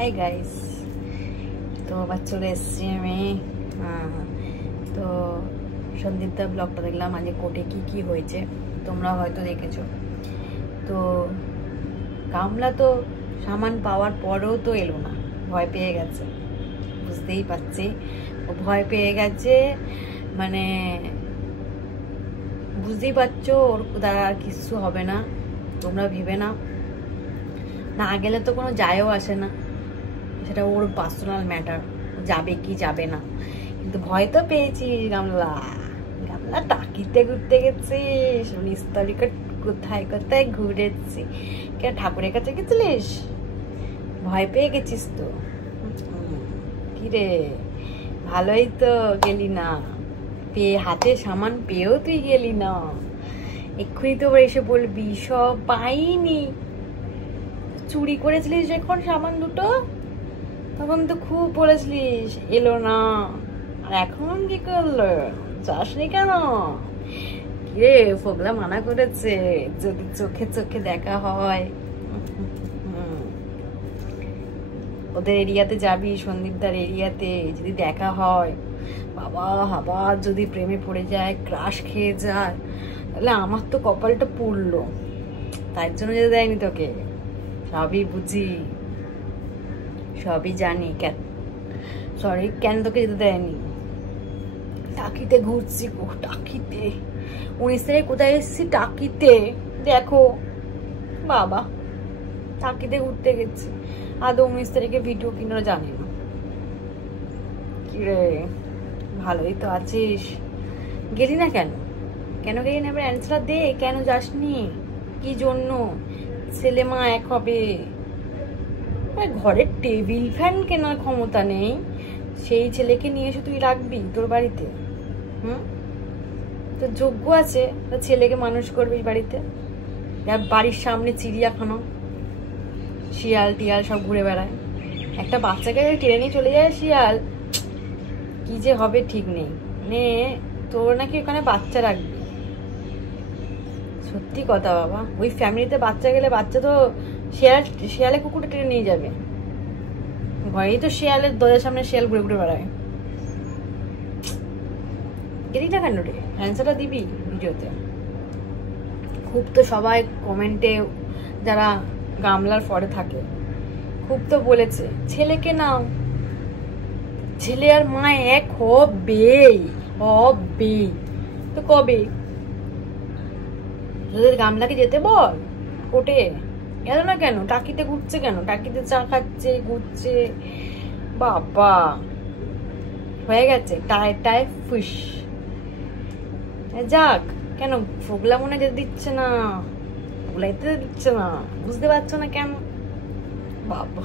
Hi guys, তো আবার চলে এসছি আমি। তো সন্দীপদার ব্লগটা দেখলাম, আজকে কোর্টে কি হয়েছে তোমরা হয়তো দেখেছো। তো কামলা তো সামান পাওয়ার পরেও তো এলো না, ভয় পেয়ে গেছে, বুঝতেই পারছি ও ভয় পেয়ে গেছে। মানে বুঝতেই পারছো ওর দ্বারা আর কিছু হবে না, তোমরা ভেবে না। না গেলে তো কোনো যায়ও আসে না, সেটা ওর পার্সোনাল ম্যাটার, যাবে কি যাবে না। কিন্তু ভয় তো পেয়েছি। গামলা টাকিতে ঘুরতে গেছিস, নিস্তরিকা কোথায় কোথায় ঘুরেছি। কেন ঠাকুরের কাছে গেছিলিস? ভয় পেয়ে গেছিস তো? কিরে ভালোই তো গেলি না, পেয়ে হাতে সামান পেয়েও তুই গেলি না। এক্ষুনি তো এসে বলবি সব পাইনি, চুরি করেছিলিস এখন সামান দুটো, তখন তো খুব বলেছিলিস এলো না। আর এখন কি করলো? যাসনি কেন? কিরে ফোগলা মানা করেছে, যদি চোখে চোখে দেখা হয় ওদের এরিয়াতে যাবি, সন্দীপদার এরিয়াতে যদি দেখা হয়, বাবা আবার যদি প্রেমে পড়ে যায়, ক্রাশ খেয়ে যায়, তাহলে আমার তো কপালটা পুড়লো। তাই জন্য যেতে দেয়নি তোকে, সবই বুঝি, সবই জানি। কেন তোকে যেতে দেয়নি? টাকিতে ঘুরছি, টাকিতে 19 তারিখ কোথায় এসেছি? টাকিতে। দেখো বাবা, টাকিতে ঘুরতে গেছি, আদৌ 19 তারিখে ভিডিও কিনা জানি না। কিরে ভালোই তো আছিস, গেলি না কেন? কেন গেলি না? এবার অ্যান্সার দে, কেন যাসনি? কি জন্য? ছেলে মা এক হবে, ঘরের টেবিল ফ্যান কেনার ক্ষমতা নেই, সেই ছেলেকে নিয়ে এসে তুই রাখবি তোর বাড়িতে? তো যোগ্য আছে ছেলেকে মানুষ করবি বাড়িতে? বাড়ির সামনে চিড়িয়াখানা, শিয়াল টিয়াল সব ঘুরে বেড়ায়, একটা বাচ্চাকে টেনে নিয়ে চলে যায় শিয়াল, কি যে হবে ঠিক নেই। নে তোর নাকি ওখানে বাচ্চা রাখবি? সত্যি কথা বাবা, ওই ফ্যামিলিতে বাচ্চা গেলে বাচ্চা তো শিয়ালে কুকুরে টেনে নিয়ে যাবে। ঘরেই তো শিয়ালের দরজার সামনে শিয়াল ঘুরে ঘুরে বেড়ায়। গেলি না কেন রে? অ্যান্সারটা দিবি ভিডিওতে। খুব তো সবাই কমেন্টে যারা গামলার ফরে থাকে খুব তো বলেছে ছেলেকে নাও, ছেলে আর মা এক হবেই। তো কবে? তোদের গামলাকে যেতে বল কোর্টে, গেল না কেন? টাকিতে ঘুরছে কেন? টাকিতে চা খাচ্ছে, ঘুরছে, বাবা হয়ে গেছে টায় ফুস। যাক, কেন ফোগলা মনে যেতে দিচ্ছে না, ফোগলাইতে দিচ্ছে না, বুঝতে পারছো না কেন? বাবা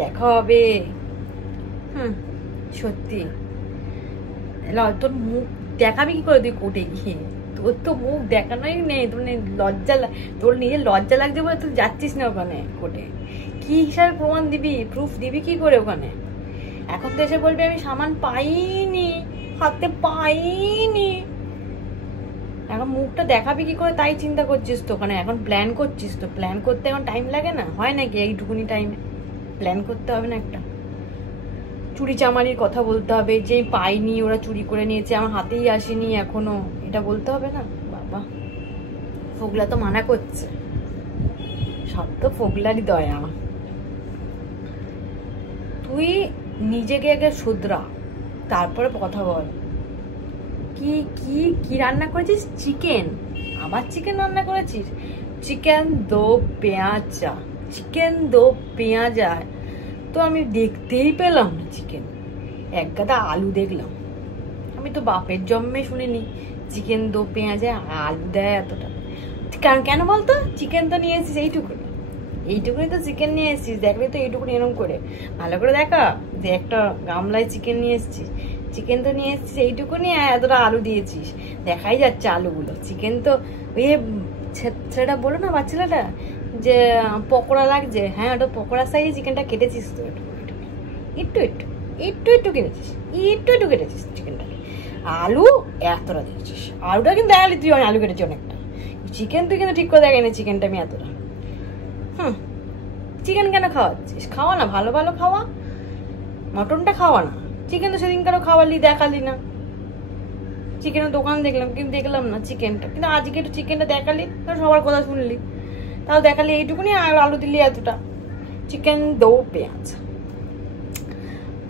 দেখা হবে। সত্যি তোর মুখ দেখাবি কি করে তুই কোর্টে গিয়ে? তোর তো মুখ দেখানোই নেই, তোর নিজের লজ্জা লাগছে বলে তুই যাচ্ছিস না ওখানে কোর্টে। কি হিসাবে প্রমাণ দিবি, প্রুফ দিবি কি করে ওখানে? এখন তো এসে বলবি আমি সামান পাইনি, হাতে পাইনি। এখন মুখটা দেখাবি কি করে তাই চিন্তা করছিস তো ওখানে। এখন প্ল্যান করছিস তো, প্ল্যান করতে এখন টাইম লাগে না? হয় নাকি এইটুকুনি টাইমে প্ল্যান করতে হবে না? একটা চুরি চামারির কথা বলতে হবে, যে পাইনি, ওরা চুরি করে নিয়েছে, আমার হাতেই আসেনি এখনো, এটা বলতে হবে না? বাবা ফোগলা তো মানা করছে, সব তো ফোগলারই দয়া। তুই নিজেকে আগে শুধরা, তারপরে কথা বল। কি কি কি রান্না করেছিস? চিকেন? আবার চিকেন রান্না করেছিস? চিকেন দো পেঁয়াজা, চিকেন দো পেঁয়াজা তো আমি দেখতেই পেলাম না। চিকেন এক গাদা আলু দেখলাম, আমি তো বাপের জন্মে শুনিনি চিকেন দো পেঁয়াজে আলু দেয় এতটা। কেন বলতো? চিকেন তো নিয়ে এসেছিস এইটুকুনি তো চিকেন নিয়ে এসেছিস, দেখবি তো এইটুকুনি এরকম করে ভালো করে দেখা যে একটা গামলায় চিকেন নিয়ে এসেছিস। চিকেন তো নিয়ে এসেছিস এইটুকুনি, এতটা আলু দিয়েছিস, দেখাই যাচ্ছে আলুগুলো। চিকেন তো ওই ছেলেটা বলো না, বাচ্চাটা যে পকোড়া লাগছে, হ্যাঁ ওটা পকোড়া সাইজে চিকেনটা কেটেছিস তো, একটু কেটেছিস, একটু কেটেছিস চিকেনটাকে। আলু এতটা দিয়েছিস, আলুটা কিন্তু দেখালি তুই আলু কেটেছি অনেকটা। চিকেন তুই কিন্তু ঠিক করে দেখাই না চিকেনটা আমি এতটা। চিকেন কেন খাওয়াচ্ছিস? খাওয়া না, ভালো ভালো খাওয়া, মটনটা খাওয়া না। চিকেন তো সেদিন কেন খাওয়ালি, দেখালি না। চিকেনের দোকান দেখলাম কিন্তু দেখলাম না চিকেনটা, কিন্তু আজকে একটু চিকেনটা দেখালি, সবার কথা শুনলি, তাও দেখালি এইটুকুনি, আর আলু দিলি এতটা। চিকেন দো পেঁয়াজ।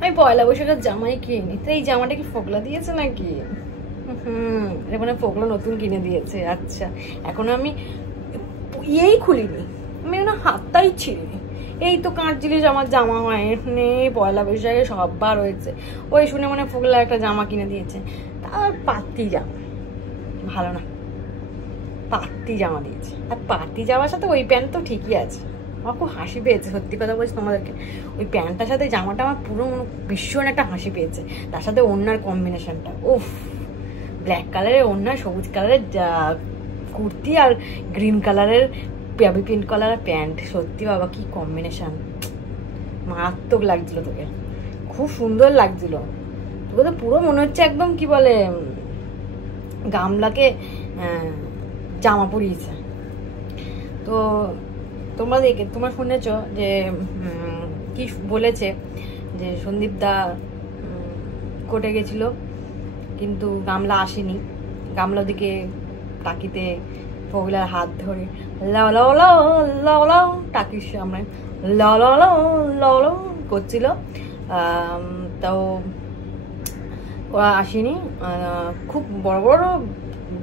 আমি পয়লা বৈশাখের জামাই কিনি, তো এই জামাটা কি ফোকলা দিয়েছে নাকি? মানে ফোকলা নতুন কিনে দিয়েছে। আচ্ছা, এখন আমি ইয়েই খুলিনি, আমি না হাতটাই ছিঁড়িনি। এই তো কাঁদছিলিস আমার জামা হয় নেই, পয়লা বৈশাখে সববার হয়েছে। ওই শুনে মানে ফোকলা একটা জামা কিনে দিয়েছে, তার পাতি জামা ভালো না, পাতি জামা দিয়েছে। আর পাতি জামার সাথে ওই প্যান্ট তো ঠিকই আছে। আমার খুব হাসি পেয়েছে, সত্যি কথা বলছি তোমাদেরকে। ওই প্যান্টটার সাথে জামাটা আমার পুরো ভীষণ একটা হাসি পেয়েছে। তার সাথে ওড়নার কম্বিনেশনটা, উফ, ব্ল্যাক কালারের ওড়না, সবুজ কালারের কুর্তি, আর গ্রিন কালারের বেবি পিঙ্ক কালারের প্যান্ট। সত্যি বাবা কি কম্বিনেশন, মারাত্মক লাগছিল তোকে, খুব সুন্দর লাগছিল তোকে। তো পুরো মনে হচ্ছে একদম কি বলে গামলাকে জামা পরিয়েছে। তো তোমরা শুনেছ যে কি বলেছে, যে সন্দীপ দা কোর্টে গেছিল কিন্তু গামলা আসেনি। গামলা ওদিকে টাকিতে ফোকলার হাত ধরে লাও লাও লাও লাও লাও টাকির সামনে লাও লাও লাও লাও লাও করছিল। তো ওরা আসেনি, খুব বড় বড়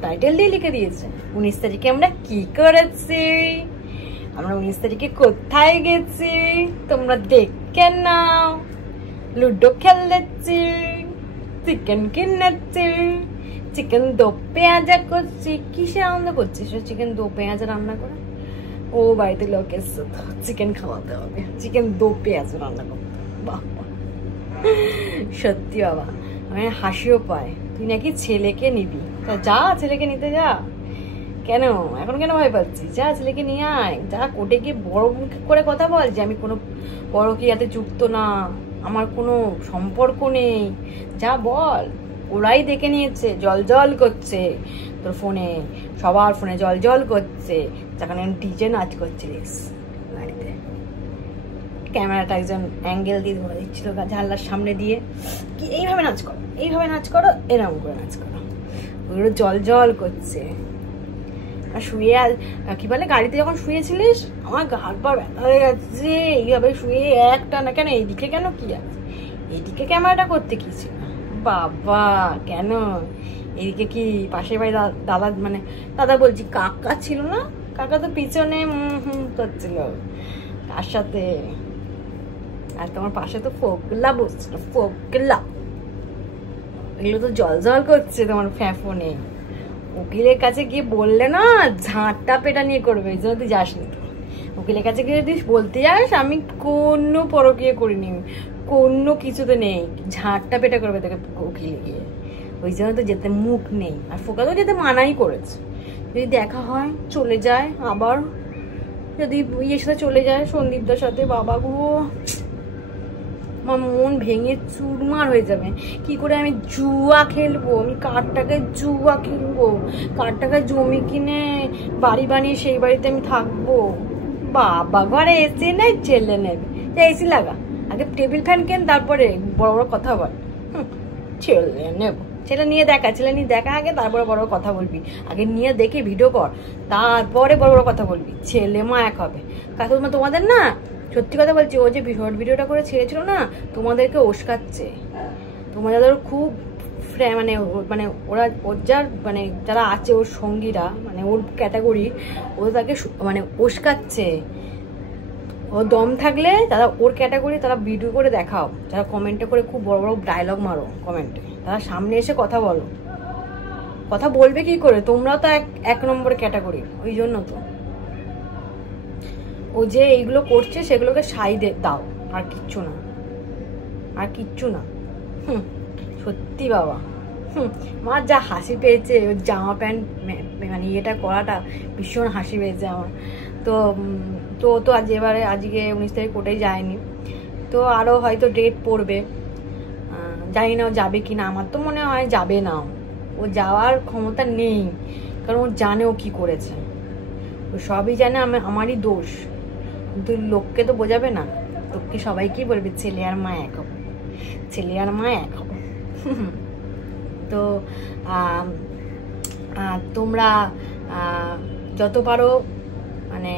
টাইটেল দিয়ে লিখে দিয়েছে 19 তারিখে আমরা কি করেছি, আমরা 19 তারিখে কোথায় গেছি তোমরা দেখে নাও। লুডো খেলেছি, চিকেন কিনেছি, চিকেন দো পেঁয়াজা করছি। কিসে আনন্দ করছিস চিকেন দো পেঁয়াজা রান্না করে? ও বাড়িতে লোক এসছে, চিকেন খাওয়াতে হবে, চিকেন দো পেঁয়াজ রান্না করতে। বাবা সত্যি বাবা, মানে হাসিও পায়। তুই নাকি ছেলেকে নিবি, তা যা ছেলেকে নিতে যা। কেন এখন কেন ভয় পাচ্ছিস? যা ছেলেকে নিয়ে আয়, যা কোর্টে গিয়ে বড় মুখ করে কথা বল যে আমি কোনো পরকীয়াতে যুক্ত না, আমার কোনো সম্পর্ক নেই, যা বল। ওরাই দেখে নিয়েছে, জল জল করছে তোর ফোনে, সবার ফোনে জল জল করছে যেখানে ডিজে নাচ করছিলিস বাড়িতে। ক্যামেরাটা একজন অ্যাঙ্গেল দিয়ে ধরে দিচ্ছিল জানলার সামনে দিয়ে, কি এইভাবে নাচ করো, এইভাবে নাচ করো, এরকম করে নাচ করো। ওগুলো জল জল করছে। আর শুয়ে কি বলে গাড়িতে যখন শুয়েছিলিস আমার ঘাড় পা ব্যথা হয়ে গেছে, এইভাবে শুয়ে একটা না। কেন এইদিকে, কেন কি আছে এইদিকে ক্যামেরাটা করতে কি ছিল বাবা? কেন এইদিকে কি পাশের বাড়ি দাদা, মানে দাদা বলছি কাকা ছিল না? কাকা তো পিছনে করছিল তার সাথে, আর তোমার পাশে তো ফোকলা বসছিল, ফোকলা। এগুলো তো জল জল করছে তোমার ফোনে। উকিলের কাছে গিয়ে বললে না ঝাঁটটা পেটা নিয়ে করবে, এই জন্য তুই যাস নি। উকিলের কাছে গিয়ে যদি বলতে যাস আমি কোনো পরকীয়া করিনি, কোনো কিছুতে নেই, ঝাঁটটা পেটা করবে তোকে উকিলে গিয়ে, ওই জন্য তো যেতে মুখ নেই। আর ফোকা তো যেতে মানাই করেছে। যদি দেখা হয় চলে যায়, আবার যদি ইয়ের সাথে চলে যায় সন্দীপদার সাথে, বাবা গো আমার মন ভেঙে চুরমার হয়ে যাবে। কি করে আমি জুয়া খেলবো, আমি কার টাকায় জুয়া খেলবো, কার টাকায় জমি কিনে বাড়ি বানিয়ে সেই বাড়িতে আমি থাকবো? বাবা ঘরে এসি নেই, ছেলে নেবে, এসি লাগা, আগে টেবিল ফ্যান কেন, তারপরে বড় বড় কথা বল। ছেলে নেব, ছেলে নিয়ে দেখা, ছেলে নিয়ে দেখা আগে, তারপরে বড় কথা বলবি। আগে নিয়ে দেখে ভিডিও কর, তারপরে বড় বড় কথা বলবি। ছেলে মা এক হবে। কাকু তোমাদের না, সত্যি কথা বলছি, ও যে শর্ট ভিডিওটা করে ছেড়েছিল না, তোমাদেরকে উস্কাচ্ছে। তোমাদের খুব মানে মানে ওরা ওর যার মানে যারা আছে ওর সঙ্গীরা, মানে ওর ক্যাটাগরি, ও তাকে মানে উস্কাচ্ছে। ও দম থাকলে তারা ওর ক্যাটাগরি, তারা ভিডিও করে দেখাও, যারা কমেন্টে করে খুব বড় বড় ডায়লগ মারো কমেন্টে, তারা সামনে এসে কথা বলো। কথা বলবে কি করে? তোমরাও তো এক নম্বর ক্যাটাগরি, ওই জন্য তো ও যে এইগুলো করছে সেগুলোকে সাই দাও, আর কিচ্ছু না, আর কিচ্ছু না। সত্যি বাবা, আমার যা হাসি পেয়েছে ওর জামা প্যান্ট মানে ইয়েটা করাটা, ভীষণ হাসি পেয়েছে আমার। তো তো তো আজকে 19 তারিখ কোর্টে যায়নি, তো আরও হয়তো ডেট পড়বে, জানি না ও যাবে কিনা। আমার তো মনে হয় যাবে না, ও যাওয়ার ক্ষমতা নেই, কারণ ও জানে ও কি করেছে, ও সবই জানে আমারই দোষ। কিন্তু লোককে তো বোঝাবে না, লোককে সবাইকেই বলবে ছেলে আর মা এক হবো, ছেলে আর মা এক হবো। তো তোমরা যত পারো মানে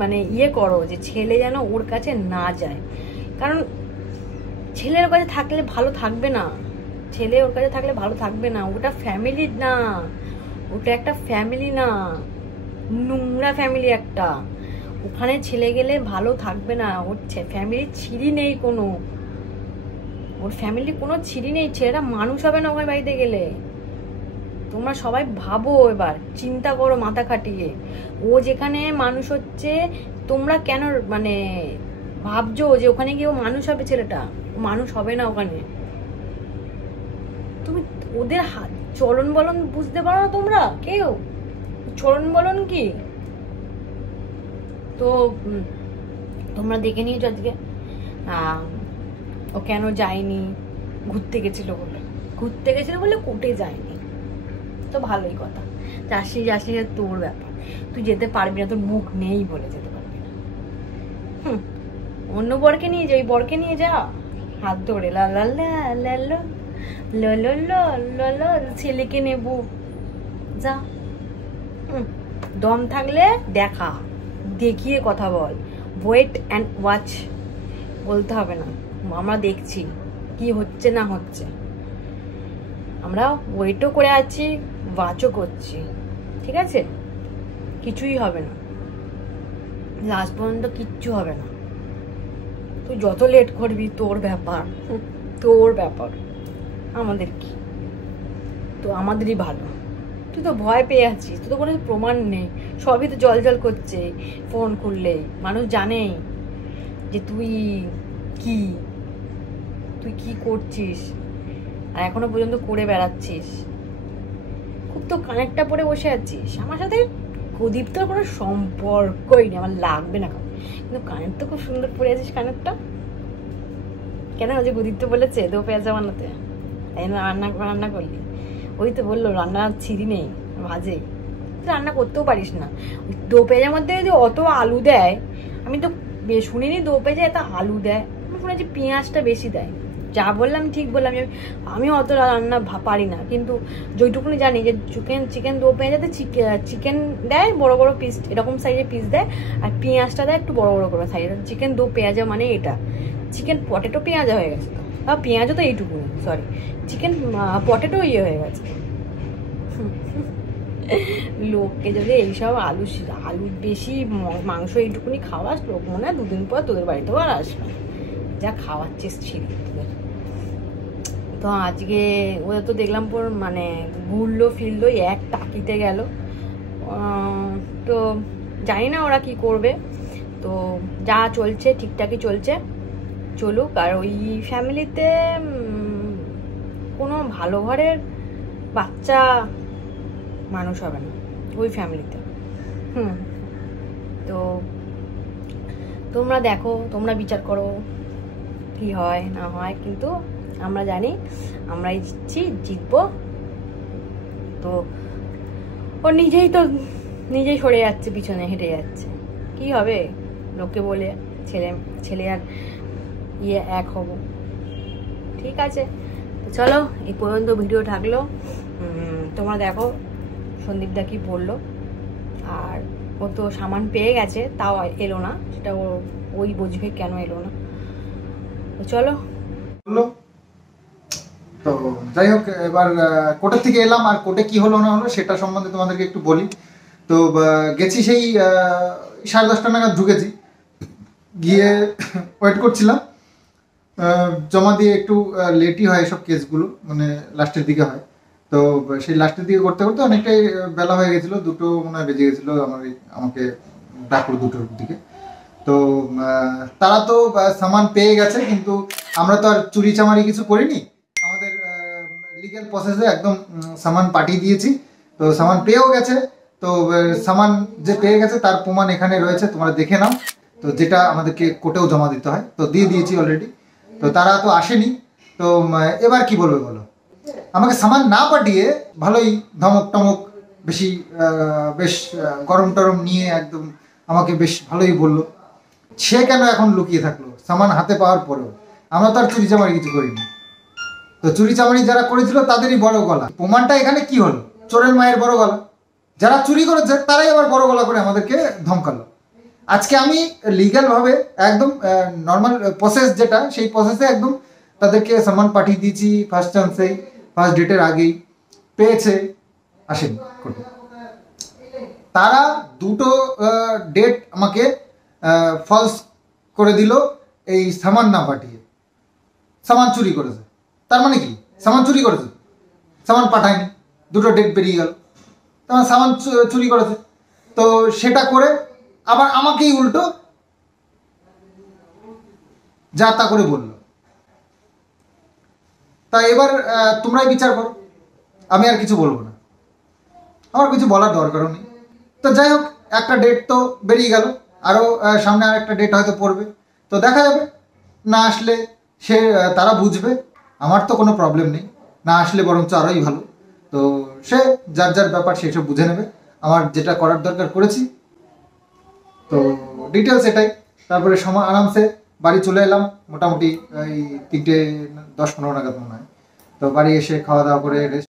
মানে ইয়ে করো যে ছেলে যেন ওর কাছে না যায়, কারণ ছেলের কাছে থাকলে ভালো থাকবে না, ছেলে ওর কাছে থাকলে ভালো থাকবে না। ওটা ফ্যামিলি না, ওটা একটা ফ্যামিলি না, নোংরা ফ্যামিলি একটা। ওখানে ছেলে গেলে ভালো থাকবে না, ওর ফ্যামিলির ছিঁড়ি নেই কোনো, ওর ফ্যামিলি কোনো ছিঁড়ি নেই, ছেলেটা মানুষ হবে না ওখানে বাড়িতে গেলে। তোমরা সবাই ভাবো, এবার চিন্তা করো মাথা খাটিয়ে, ও যেখানে মানুষ হচ্ছে তোমরা কেন মানে ভাবছো যে ওখানে গিয়ে ও মানুষ হবে? ছেলেটা মানুষ হবে না ওখানে। তুমি ওদের হাত চলন বলন বুঝতে পারো না তোমরা কেউ? চলন বলন কি? তো তোমরা দেখে নিয়েছো আজকে ও কেন যায়নি, ঘুরতে গেছিল বলে, ঘুরতে গেছিল বলে কোর্টে যায়নি, তো ভালোই কথা। যাসি যাসি তোর ব্যাপার, তুই যেতে পারবি না, তোর মুখ নেই বলে যেতে পারবি না। অন্য বরকে নিয়ে যা, ওই বরকে নিয়ে যা হাত ধরে, লা লা লা লা লা লা লা লা লা, ছেলেকে নেবো, যা। দম থাকলে দেখা, দেখিয়ে কথা বল, ওয়েট অ্যান্ড ওয়াচ বলতে হবে না। আমরা দেখছি কি হচ্ছে না হচ্ছে, আমরা ওয়েটও করে আছি, ওয়াচও করছি, ঠিক আছে? কিছুই হবে না, লাস্ট পর্যন্ত কিচ্ছু হবে না। তুই যত লেট করবি তোর ব্যাপার, তোর ব্যাপার, আমাদের কি? তো আমাদেরই ভালো। তুই তো ভয় পেয়ে আছিস, তুই তো কোনো প্রমাণ নেই, সবই তো জল জল করছে ফোন খুললে, মানুষ জানে যে তুই কি, তুই কি করছিস, আর এখনো পর্যন্ত করে বেড়াচ্ছিস। খুব তো কানেরটা পরে বসে আছিস, আমার সাথে প্রদীপ তোর কোনো সম্পর্কই নেই, আমার লাগবে না, কিন্তু কানের তো খুব সুন্দর পরে আছিস। কানেরটা কেন? ওই যে প্রদীপ তো বলেছে দো পেঁয়াজা বানাতে, তাই না রান্না করলি? ওই তো বললো রান্না ছিঁড়ি নেই, ভাজে। তুই রান্না করতেও পারিস না। দো পেঁয়াজের মধ্যে যদি অত আলু দেয়, আমি তো শুনিনি দো পেঁয়াজে এত আলু দেয়, আমি শুনেছি পেঁয়াজটা বেশি দেয়। যা বললাম ঠিক বললাম, আমি অত রান্না পারি না, কিন্তু যেটুকুনি জানি যে চিকেন দো পেঁয়াজাতে চিকেন দেয় বড় বড় পিস, এরকম সাইজের পিস দেয়, আর পেঁয়াজটা দেয় একটু বড় বড় করে সাইজ। চিকেন দো পেঁয়াজা মানে এটা, চিকেন পটেটো পেঁয়াজা হয়ে গেছে, আর পেঁয়াজও তো এইটুকুনি, সরি চিকেন পটেটো ইয়ে হয়ে গেছে। লোককে যদি এইসব আলু বেশি মাংস এইটুকুনি খাওয়াস, লোক মনে হয় দুদিন পর তোদের বাড়িতেও আর আসবে, যা খাওয়াচ্ছিস ছিঁড়ি। তো আজকে ওরা তো দেখলাম পর মানে ঘুরলো ফিরলো, এক টাকিতে গেল। তো জানি না ওরা কি করবে, তো যা চলছে ঠিকঠাকই চলছে, চলুক। আর ওই ফ্যামিলিতে কোনো ভালো ঘরের বাচ্চা মানুষ হবে না ওই ফ্যামিলিতে। তো তোমরা দেখো, তোমরা বিচার করো কি হয় না হয়, কিন্তু আমরা জানি আমরাই জিতবো। তো ও নিজেই সরে যাচ্ছে, পিছনে হেঁটে যাচ্ছে, কি হবে লোককে বলে ছেলে আর ইয়ে এক হব। ঠিক আছে, তো চলো এই পর্যন্ত ভিডিও থাকলো। তোমরা দেখো সন্দীপদা কি বললো, আর ও তো সামান পেয়ে গেছে তাও এলো না, সেটা ওই বুঝবে কেন এলো না। তো চলো, তো যাই হোক, এবার কোর্টের থেকে এলাম, আর কোর্টে কি হলো না হলো সেটা সম্বন্ধে তোমাদেরকে একটু বলি। তো গেছি সেই 10:30 নাগাদ ঢুকেছি, গিয়ে ওয়েট করছিলাম, জমা দিয়ে একটু লেটই হয় এসব কেসগুলো, মানে লাস্টের দিকে হয়। তো সেই লাস্টের দিকে করতে করতে অনেকটাই বেলা হয়ে গেছিলো, 2টো মনে হয় বেজে গেছিলো আমাকে ডাকুর 2টোর দিকে। তো তারা তো সামান পেয়ে গেছে, কিন্তু আমরা তো আর চুরি চামারি কিছু করিনি, আমাদের লিগ্যাল প্রসেসে একদম সামান পাঠিয়ে দিয়েছি। তো সামান পেয়েও গেছে, তো সামান যে পেয়ে গেছে তার প্রমাণ এখানে রয়েছে, তোমরা দেখে নাও। তো যেটা আমাদেরকে কোর্টেও জমা দিতে হয়, তো দিয়ে দিয়েছি অলরেডি। তো তারা তো আসেনি, তো এবার কি বলবে বলো? আমাকে সামান না পাঠিয়ে ভালোই ধমক টমক বেশ গরম টরম নিয়ে একদম আমাকে বেশ ভালোই বললো। সে কেন এখন লুকিয়ে থাকলো সামান হাতে পাওয়ার পরেও? আমরা তো আর চুরি চামারি কিছু করিনি। তো চুরি চামারি যারা করেছিল তাদেরই বড় গলা। প্রমাণটা এখানে কি হলো? চোরের মায়ের বড় গলা। যারা চুরি করেছে তারাই আবার বড় গলা করে আমাদেরকে ধমকালো। আজকে আমি লিগ্যাল ভাবে একদম নর্মাল প্রসেস যেটা, সেই প্রসেসে একদম তাদেরকে সামান পাঠিয়ে দিয়েছি। ফার্স্ট চান্সেই, ফার্স্ট ডেটের আগেই পেয়েছে, আসেনি কোর্টে। তারা দুটো ডেট আমাকে ফলস করে দিল এই সামান না পাঠিয়ে। সামান চুরি করেছে, তার মানে কি? সামান চুরি করেছে, সামান পাঠায়নি, দুটো ডেট বেরিয়ে গেল, তার সামান চুরি করেছে। তো সেটা করে আবার আমাকেই উল্টো যা তা করে বলল। তা এবার তোমরাই বিচার করো, আমি আর কিছু বলবো না, আমার কিছু বলার দরকারও নেই। তো যাই হোক, একটা ডেট তো বেরিয়ে গেল, আরও সামনে আর একটা ডেট হয়তো পড়বে, তো দেখা যাবে। না আসলে সে তারা বুঝবে, আমার তো কোনো প্রবলেম নেই, না আসলে বরঞ্চ আরোই ভালো। তো সে যার যার ব্যাপার সেসব বুঝে নেবে। আমার যেটা করার দরকার করেছি, তো ডিটেলস এটাই। তারপরে সময় আরামসে বাড়ি চলে এলাম, মোটামুটি এই 3:10-15 নাগাদ মনে হয়। তো বাড়ি এসে খাওয়া দাওয়া করে রেস্ট